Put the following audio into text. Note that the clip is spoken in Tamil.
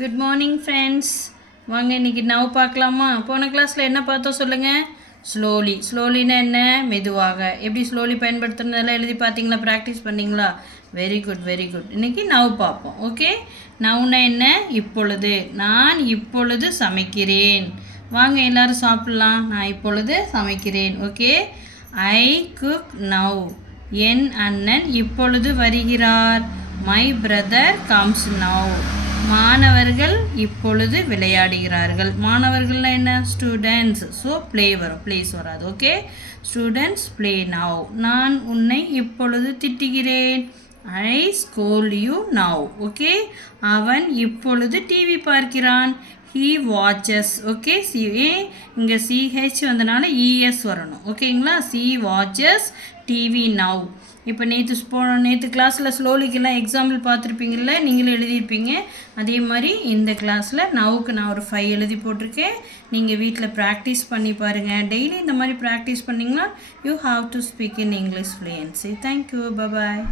Good morning friends. வாங்க இன்றைக்கி நவ் பார்க்கலாமா? போன கிளாஸில் என்ன பார்த்தோம் சொல்லுங்கள். ஸ்லோலினா என்ன? மெதுவாக. எப்படி ஸ்லோலி பயன்படுத்துறதெல்லாம் எழுதி பார்த்தீங்களா? ப்ராக்டிஸ் பண்ணிங்களா? Very good very good. இன்றைக்கி நவ் பார்ப்போம். ஓகே, நவ்னா என்ன? இப்பொழுது. நான் இப்பொழுது சமைக்கிறேன். வாங்க எல்லோரும் சாப்பிட்லாம். நான் இப்பொழுது சமைக்கிறேன். Okay, I cook now. என் அண்ணன் இப்பொழுது வருகிறார். My brother comes now. மாணவர்கள் இப்பொழுது விளையாடுகிறார்கள். மாணவர்கள்னா என்ன? ஸ்டூடெண்ட்ஸ். ஸோ ப்ளே வரும், ப்ளேஸ் வராது. Okay, students play now. நான் உன்னை இப்பொழுது திட்டுகிறேன். I scold you now. Okay, அவன் இப்பொழுது டிவி பார்க்கிறான். He watches. ஓகே, இங்கே சிஹெச் வந்தனால இஎஸ் வரணும். ஓகேங்களா? She watches TV now. இப்போ நேற்று கிளாஸில் ஸ்லோலிக்கெல்லாம் எக்ஸாம்பிள் பார்த்துருப்பீங்கள்ல, நீங்களும் எழுதியிருப்பீங்க. அதே மாதிரி இந்த கிளாஸில் நவுக்கு நான் ஒரு 5 எழுதி போட்டிருக்கேன். நீங்கள் வீட்டில் ப்ராக்டிஸ் பண்ணி பாருங்கள். டெய்லி இந்த மாதிரி ப்ராக்டிஸ் பண்ணிங்கன்னா you have to speak in English fluency. Thank you, bye bye.